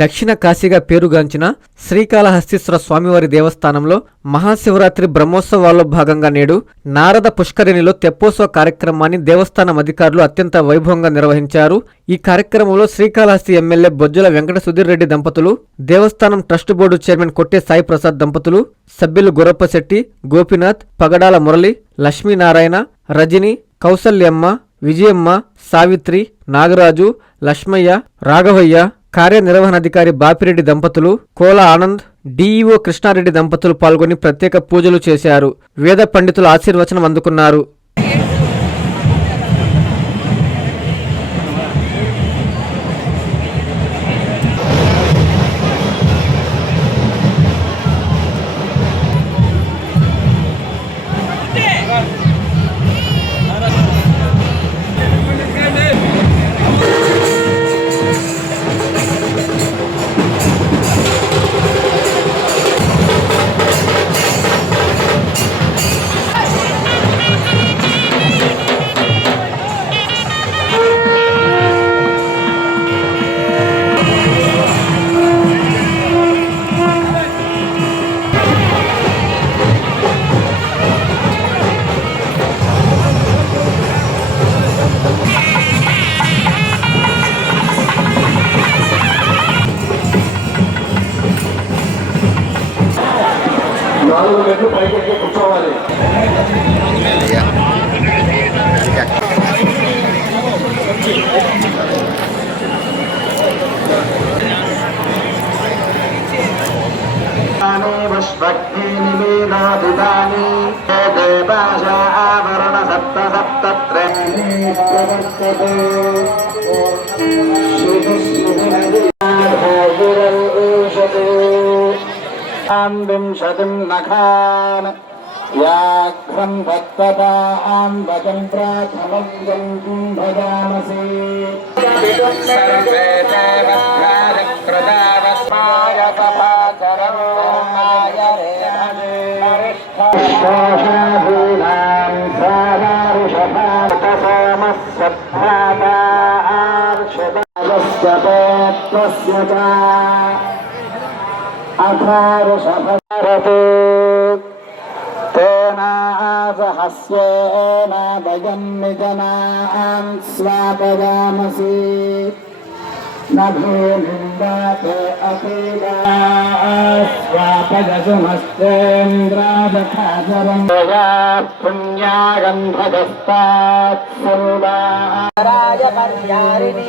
దక్షిణ కాశీగా పేరుగాంచిన శ్రీకాళహస్తీశ్వర స్వామివారి దేవస్థానంలో మహాశివరాత్రి బ్రహ్మోత్సవాల్లో భాగంగా నేడు నారద పుష్కరిణిలో తెప్పోత్సవ కార్యక్రమాన్ని దేవస్థానం అధికారులు అత్యంత వైభవంగా నిర్వహించారు. ఈ కార్యక్రమంలో శ్రీకాళహస్తి ఎమ్మెల్యే బొజ్జల వెంకట సుధీర్ రెడ్డి దంపతులు, దేవస్థానం ట్రస్ట్ బోర్డు చైర్మన్ కొట్టే సాయి ప్రసాద్ దంపతులు, సభ్యులు గురప్పశెట్టి, గోపీనాథ్, పగడాల మురళి, లక్ష్మీనారాయణ, రజని, కౌసల్యమ్మ, విజయమ్మ, సావిత్రి, నాగరాజు, లక్ష్మయ్య, రాఘవయ్య, కార్యనిర్వహణాధికారి బాపిరెడ్డి దంపతులు, కోల ఆనంద్, డిఈఓ కృష్ణారెడ్డి దంపతులు పాల్గొని ప్రత్యేక పూజలు చేశారు. వేద పండితుల ఆశీర్వచనం అందుకున్నారు. నాలుగు గంటలు పైకి కూర్చోవాలి. దేవాశావరణ సప్త సప్తత్రే వింశతిం నఖాన్ వ్యాఘ్రం భక్తపాం వచం ప్రాథమం భజామసి సర్వే దేవత్రాజకృతావస్మాయ సపాకరం ధర్మాయ రేషాధూనాం సారారుషభాతసమస్సద్భాతార్షదాగస్య అథారుషభరతు తేనాసహస్యేన భజన్నిజనాం స్వాపగామసి నభూమిందాతే అపీడాస్వాపజసుమస్తేంద్రాదఖాచరం పుణ్యాగంధగస్తాత్ సర్వారాయ పర్యారిణి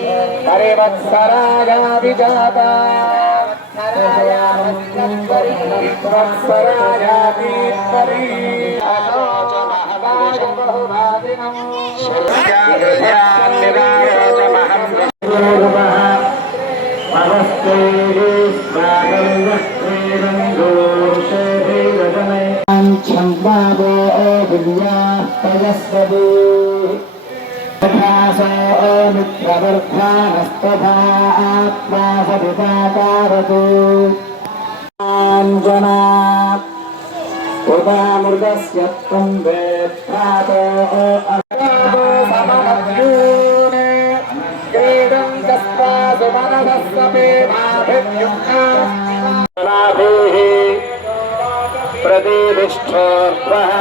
పరివత్సరాయాభిజాతా మిత్రవర్ధానస్తథాత్మాసవితాకారతు అంజనా ఉదామృతస్య త్వం వేత్తాతో సమనవ్యూనే క్రీడం కస్మాసు మనసస్సమే నాభిర్యుక్తాభిః ప్రదేవిష్ఠోర్వః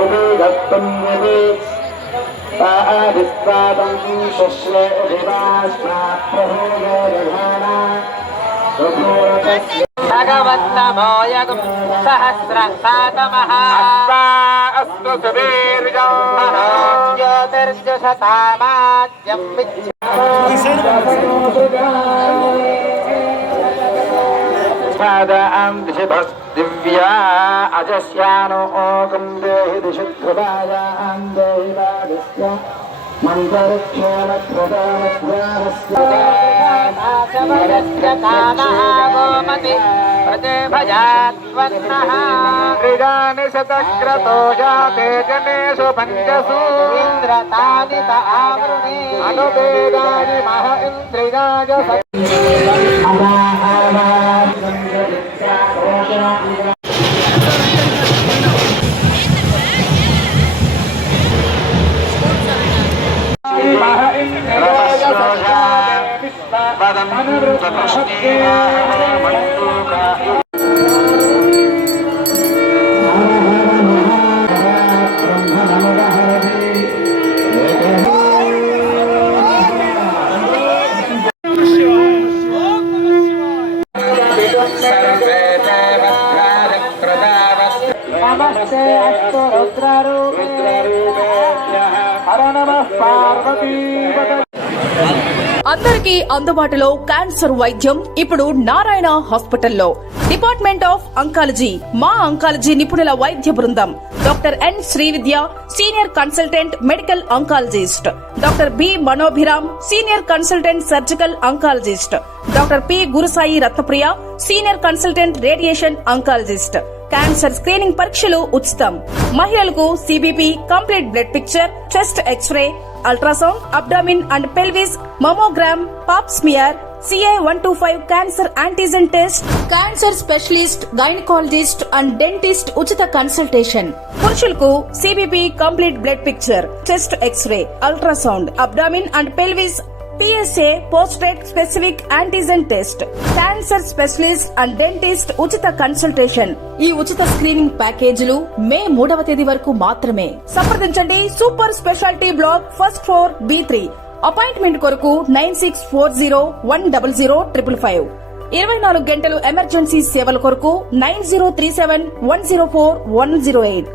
ఉభయగత్తం యది పాదిస్వాదం శశ్రే వివాస్మాత్రహోయోదధానా భగవన్నమోయగం సహస్రసాతమః అస్సు సువీర్యం జ్యోతిర్జశతామాజ్యం పాదాం దిశభస్దివ్యా అజస్యానోకం దేహి దిశుద్ధృవాయాం దేహి వాదిస్య త్రిజాని శతక్రతో జాతే జనేషు పంచసు ఇంద్రతాని తామృణి అనువేదాని మహ ఇంద్రియాజ నమస్తే అస్తు రుద్రరూపేభ్యః హర నమః పార్వతీపతయే. అందరికీ అందుబాటులో క్యాన్సర్ వైద్యం ఇప్పుడు నారాయణ హాస్పిటల్లో. Department of oncology. మా అంకాలజీ నిపుణుల వైద్య బృందం. Doctor N Srividya, senior consultant medical oncologist. Doctor B Manobhiram, senior consultant surgical oncologist. Doctor P Gurusai Ratnapriya, senior consultant radiation oncologist. Cancer screening పరీక్షలు ఉచితం. మహిళలకు CBP, complete blood picture, chest X-ray, ultrasound, abdomen and pelvis, mammogram, pap smear, CA-125 cancer antigen test, cancer specialist, gynaecologist and dentist ఉచిత కన్సల్టేషన్. పురుషులకు CBP, complete blood picture, chest X-ray, ultrasound, abdomen and pelvis, PSA పోస్ట్రేట్ specific antigen test, cancer specialist and dentist ఉచిత consultation. ఈ ఉచిత screening ప్యాకేజీలు మే 3వ తేదీ వరకు మాత్రమే. సంప్రదించండి super speciality block, first floor, B3. Appointment కొరకు 9640100555. 24 గంటలు ఎమర్జెన్సీ సేవల కొరకు 9037104108.